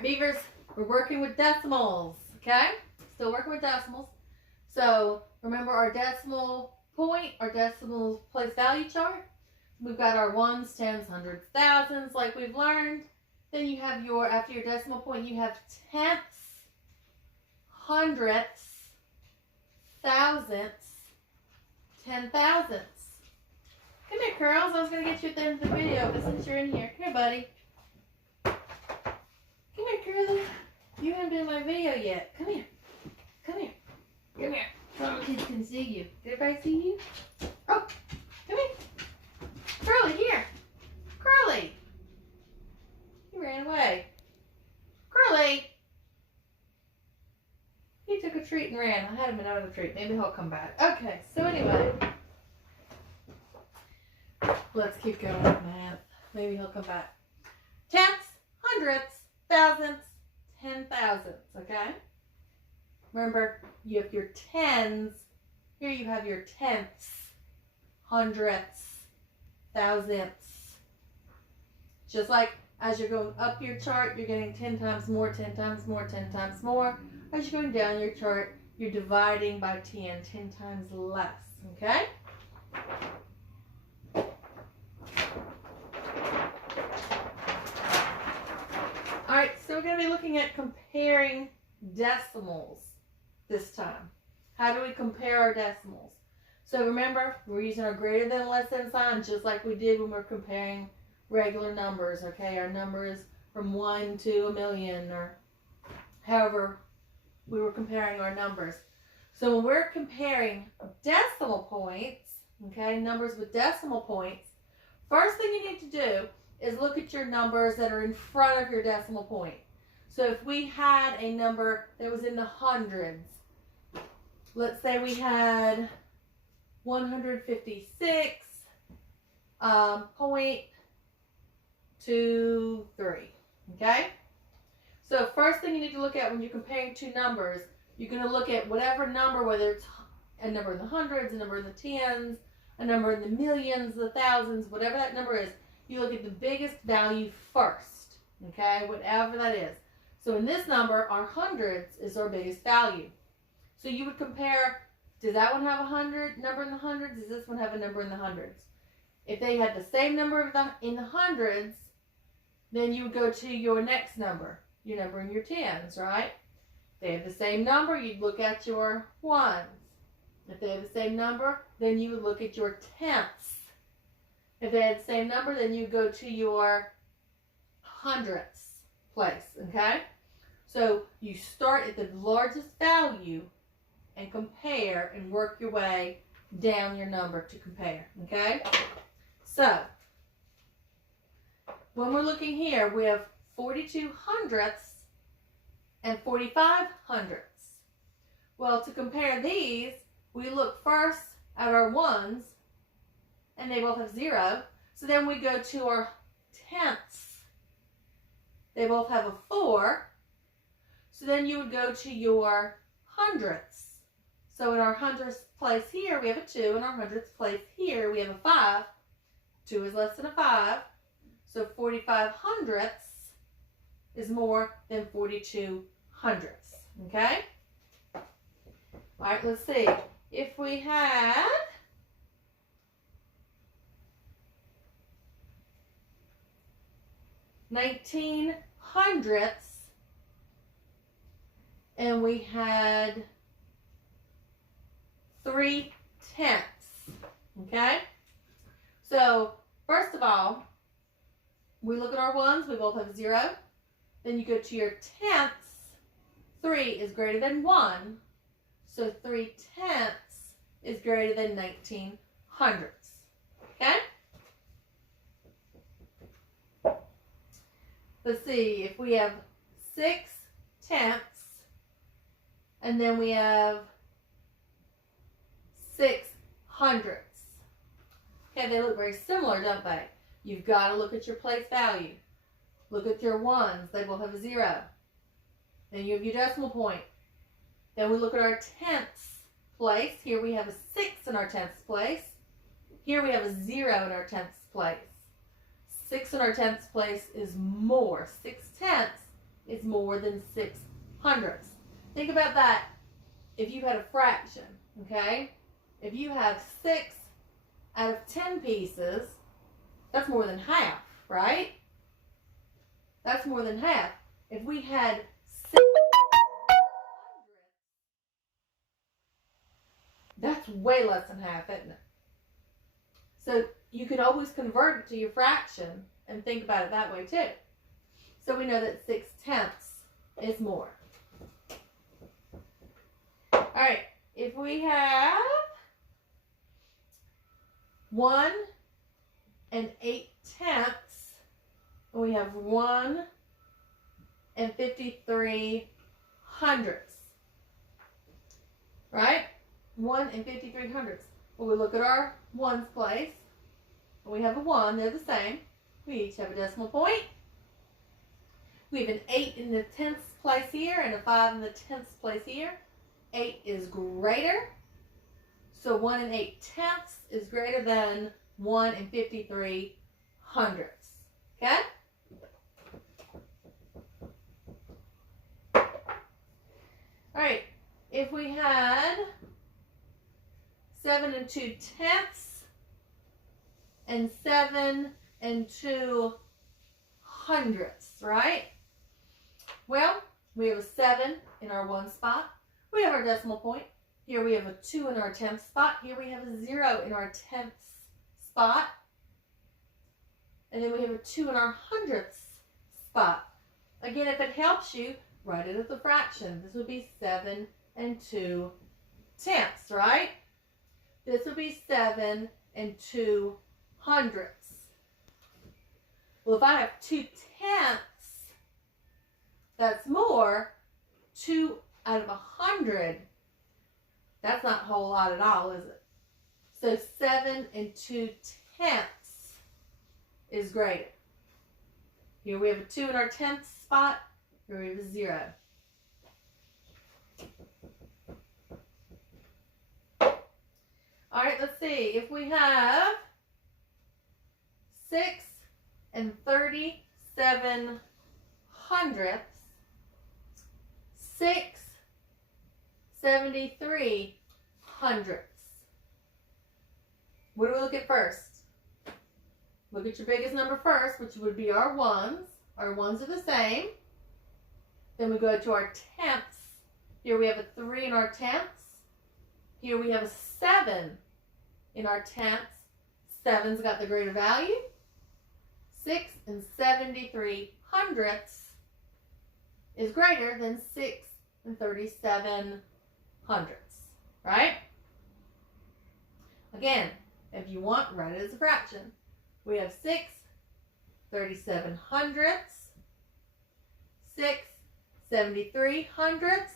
right, Beavers, we're working with decimals, okay? Still working with decimals. So remember our decimal point, our decimal place value chart. We've got our ones, tens, hundreds, thousands, like we've learned. Then you have your, after your decimal point, you have tenths, hundredths, thousandths, 10,000ths. Come here, Curls. I was going to get you at the end of the video, but since you're in here, come here, buddy. Come here, Curly. You haven't been in my video yet. Come here. Come here. Come here. So the kids can see you. Did everybody see you? Oh, come here. Curly, here. Curly. He ran away. Curly. He took a treat and ran. I had him another treat. Maybe he'll come back. Okay, so anyway. Let's keep going with math. Maybe he'll come back. Tenths, hundredths, thousandths, 10,000ths, okay? Remember, you have your tens. Here you have your tenths, hundredths, thousandths. Just like as you're going up your chart, you're getting 10 times more, 10 times more, 10 times more. As you're going down your chart, you're dividing by 10 times less, okay? All right, so we're going to be looking at comparing decimals this time. How do we compare our decimals? So remember, we're using our greater than, less than sign, just like we did when we're comparing regular numbers, okay? Our number is from 1 to a million, or however we were comparing our numbers. So when we're comparing decimal points, okay, numbers with decimal points, first thing you need to do is look at your numbers that are in front of your decimal point. So if we had a number that was in the hundreds, let's say we had 156.23, okay? So first thing you need to look at when you're comparing two numbers, you're going to look at whatever number, whether it's a number in the hundreds, a number in the tens, a number in the millions, the thousands, whatever that number is. You look at the biggest value first, okay, whatever that is. So in this number, our hundreds is our biggest value. So you would compare, does that one have a number in the hundreds? Does this one have a number in the hundreds? If they had the same number in the hundreds, then you would go to your next number, your number in your tens, right? If they have the same number, you'd look at your ones. If they have the same number, then you would look at your tenths. If they had the same number, then you go to your hundredths place, okay? So you start at the largest value and compare and work your way down your number to compare, okay? So when we're looking here, we have 42 hundredths and 45 hundredths. Well, to compare these, we look first at our ones, and they both have 0. So then we go to our tenths. They both have a 4. So then you would go to your hundredths. So in our hundredths place here, we have a 2. In our hundredths place here, we have a 5. 2 is less than a 5. So 45 hundredths is more than 42 hundredths. Okay? All right, let's see. If we had 19 hundredths and we had 3 tenths, okay? So first of all, we look at our ones, we both have 0. Then you go to your tenths. 3 is greater than 1, so 3 tenths is greater than 19 hundredths, okay? Let's see, if we have 6 tenths, and then we have 6 hundredths. Okay, they look very similar, don't they? You've got to look at your place value. Look at your ones, they both have a 0. Then you have your decimal point. Then we look at our tenths place. Here we have a 6 in our tenths place. Here we have a 0 in our tenths place. 6 in our tenths place is more. 6 tenths is more than 6/100. Think about that if you had a fraction, okay? If you have 6 out of 10 pieces, that's more than half, right? That's more than half. If we had 6, that's way less than half, isn't it? So you can always convert it to your fraction and think about it that way too. So we know that 6/10 is more. All right, if we have 1 8/10, and we have 1 53/100, right? 1 53/100. Well, we look at our ones place, and we have a 1, they're the same. We each have a decimal point. We have an 8 in the 10th place here and a 5 in the 10th place here. 8 is greater. So 1 8/10 is greater than 1 53/100. Okay? All right. If we had 7 2/10 and 7 2/100, right? Well, we have a 7 in our 1 spot. We have our decimal point. Here we have a 2 in our 10th spot. Here we have a 0 in our 10th spot. And then we have a 2 in our 100th spot. Again, if it helps you, write it as a fraction. This would be 7 2/10, right? This would be 7 2/100. Well, if I have 2/10, that's more. 2 out of 100, that's not a whole lot at all, is it? So 7 2/10 is greater. Here we have a 2 in our 10th spot. Here we have a 0. All right, let's see. If we have 6 37/100, 6 73/100. What do we look at first? Look at your biggest number first, which would be our ones. Our ones are the same. Then we go to our tenths. Here we have a 3 in our tenths. Here we have a 7 in our tenths. 7's got the greater value. 6 73/100 is greater than 6 37/100, right? Again, if you want, write it as a fraction. We have 6 37/100, 6 73/100,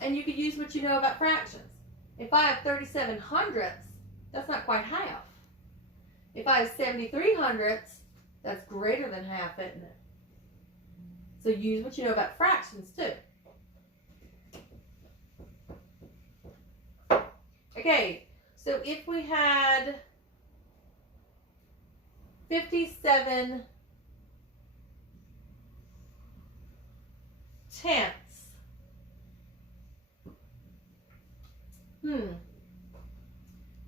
and you could use what you know about fractions. If I have 37/100, that's not quite half. If I have 73/100, that's greater than half, isn't it? So use what you know about fractions too. Okay, so if we had 57/10,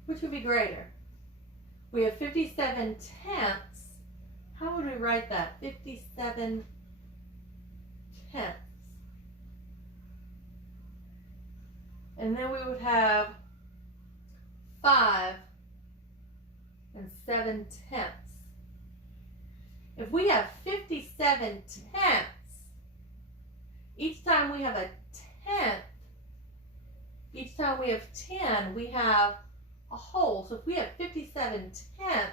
which would be greater? We have 57/10. How would we write that? 57/10. And then we would have 5 7/10. If we have 57/10, each time we have a tenth, each time we have 10, we have a whole. So if we have 57/10,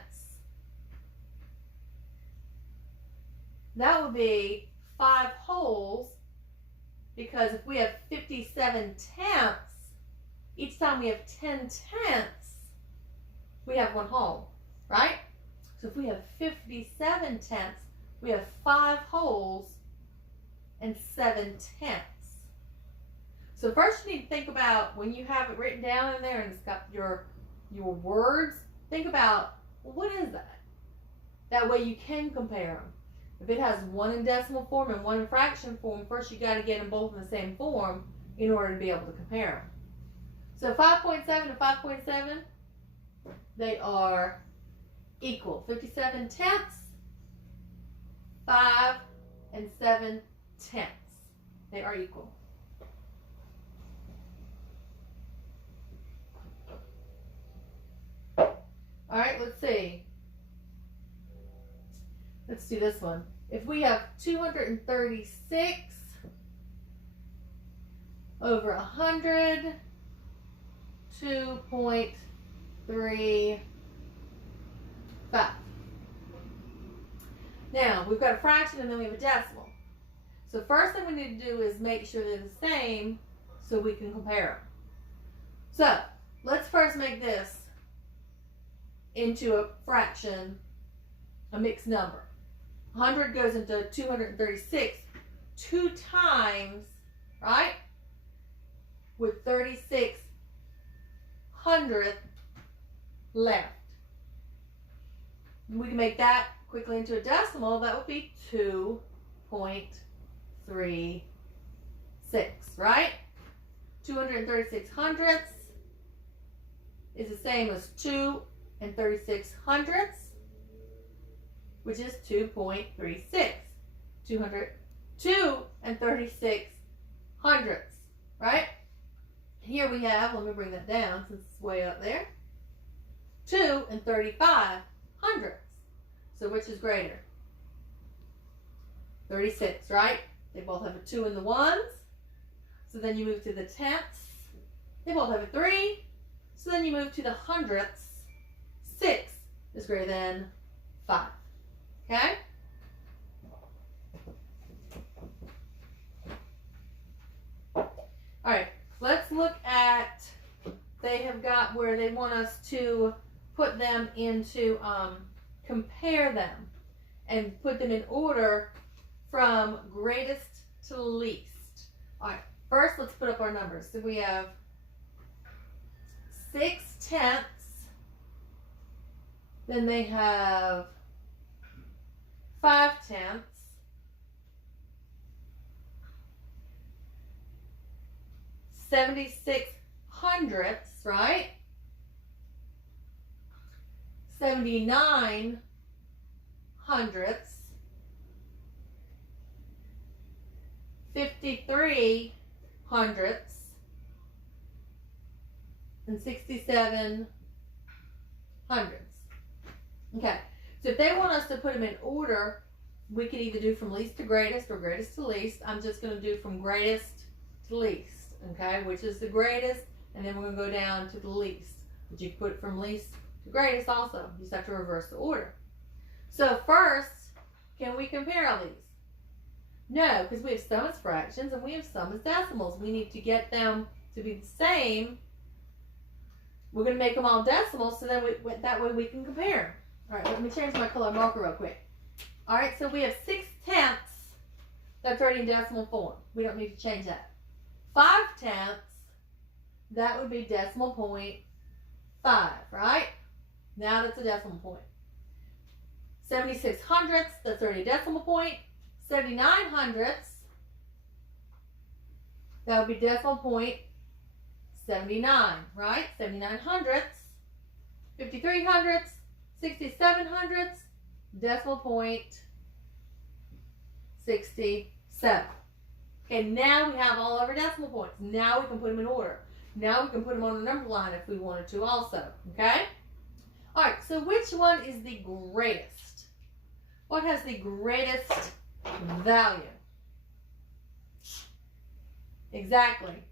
that would be 5 wholes, because if we have 57/10, each time we have 10/10, we have 1 whole, right? So if we have 57/10, we have 5 wholes and 7/10. So first you need to think about, when you have it written down in there and it's got your words, think about, well, what is that? That way you can compare them. If it has one in decimal form and one in fraction form, first you got to get them both in the same form in order to be able to compare them. So 5.7 and 5.7, they are equal. 57 tenths, 5 and 7 tenths. They are equal. All right, let's see. Let's do this one. If we have 236 over 100, 2.35. Now, we've got a fraction and then we have a decimal. So first thing we need to do is make sure they're the same so we can compare them. So, let's first make this into a fraction, a mixed number. 100 goes into 236 2 times, right? With 36 hundredth left. We can make that quickly into a decimal. That would be 2.36, right? 236 hundredths is the same as 2 and 36 hundredths, which is 2.36. 2 and 36 hundredths, right? Here we have, let me bring that down since it's way up there, 2 and 35 hundredths. So which is greater? 36, right? They both have a 2 in the ones. So then you move to the tenths. They both have a 3. So then you move to the hundredths. 6 is greater than 5. Okay? Alright, let's look at, they have got where they want us to put them into, compare them and put them in order from greatest to least. Alright, first let's put up our numbers. So we have 6 tenths, then they have 5 tenths, 76 hundredths, right? 79 hundredths, 53 hundredths, and 67 hundredths. Okay, so if they want us to put them in order, we could either do from least to greatest or greatest to least. I'm just going to do from greatest to least, okay, which is the greatest, and then we're going to go down to the least. But you can put it from least to greatest also. You just have to reverse the order. So first, can we compare all these? No, because we have some as fractions and we have some as decimals. We need to get them to be the same. We're going to make them all decimals so that way we can compare. All right, let me change my color marker real quick. All right, so we have 6 tenths. That's already in decimal form. We don't need to change that. 5 tenths, that would be decimal point 5, right? Now that's a decimal point. 76 hundredths, that's already a decimal point. 79 hundredths, that would be decimal point 79, right? 79 hundredths. 53 hundredths, 67 hundredths, decimal point 67. Okay, now we have all of our decimal points. Now we can put them in order. Now we can put them on the number line if we wanted to also, okay? All right, so which one is the greatest? What has the greatest value? Exactly.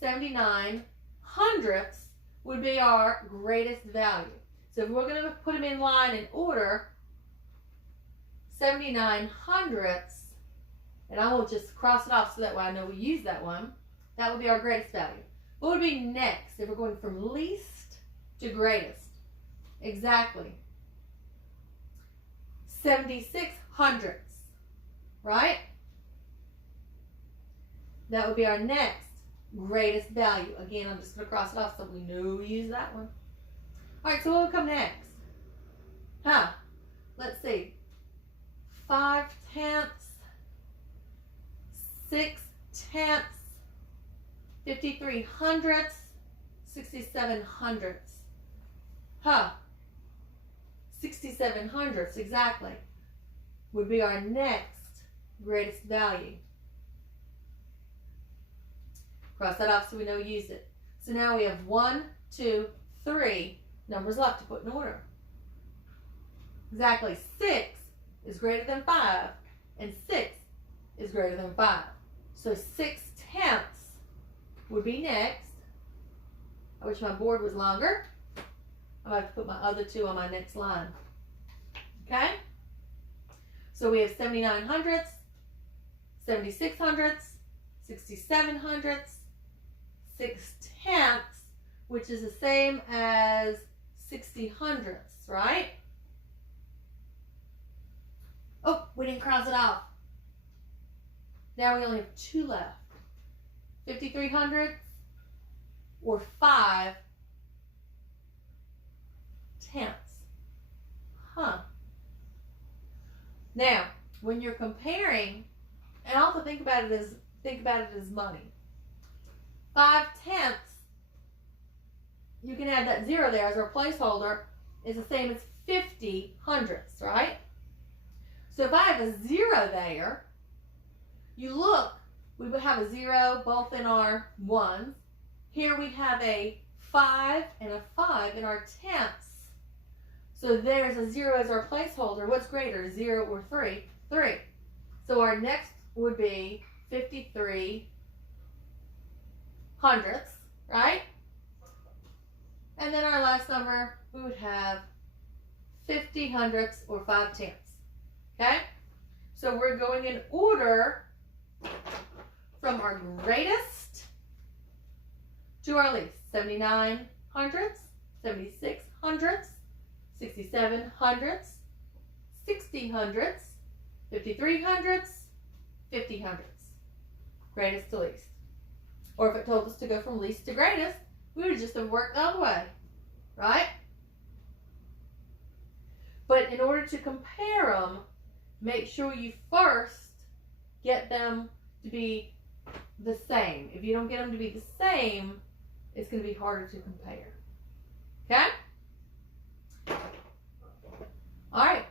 79 hundredths would be our greatest value. So if we're going to put them in line in order, 79 hundredths, and I will just cross it off so that way I know we use that one. That would be our greatest value. What would be next if we're going from least to greatest? Exactly. 76 hundredths, right? That would be our next greatest value. Again, I'm just going to cross it off so we know we use that one. All right, so what will come next? Let's see. 5 tenths, 6 tenths, 53 hundredths, 67 hundredths. 67 hundredths, exactly, would be our next greatest value. Cross that off so we know we use it. So now we have 1, 2, 3 numbers left to put in order. Exactly, 6 is greater than 5, and 6 is greater than 5. So 6 tenths would be next. I wish my board was longer. I'm going to have to put my other 2 on my next line. Okay? So we have 79 hundredths, 76 hundredths, 67 hundredths, 6 tenths, which is the same as 60 hundredths, right? Oh, we didn't cross it off. Now we only have 2 left. 53 hundredths or 5 tenths. Now, when you're comparing, and also think about it as money. 5 tenths, you can add that 0 there as our placeholder, is the same as 50 hundredths, right? So if I have a 0 there, you look, we would have a 0 both in our ones. Here we have a 5 and a 5 in our tenths. So there's a 0 as our placeholder. What's greater, 0 or 3? 3. So our next would be 53 hundredths, right? And then our last number, we would have 50 hundredths or 5 tenths. Okay? So we're going in order from our greatest to our least. 79 hundredths, 76 hundredths, 67 hundredths, 60 hundredths, 53 hundredths, 50 hundredths. Greatest to least. Or if it told us to go from least to greatest, we would just have worked the other way, right? But in order to compare them, make sure you first get them to be the same. If you don't get them to be the same, it's going to be harder to compare. Okay? All right.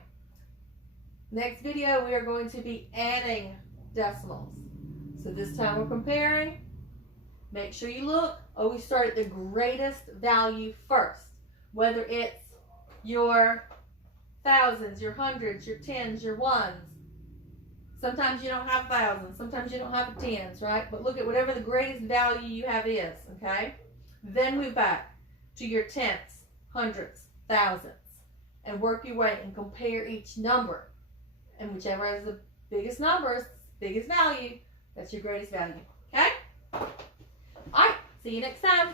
Next video, we are going to be adding decimals. So this time we're comparing. Make sure you look. Always start at the greatest value first. Whether it's your thousands, your hundreds, your tens, your ones. Sometimes you don't have thousands. Sometimes you don't have tens, right? But look at whatever the greatest value you have is, okay? Then move back to your tenths, hundredths, thousands, and work your way and compare each number. And whichever has the biggest numbers, biggest value, that's your greatest value, okay? All right, see you next time.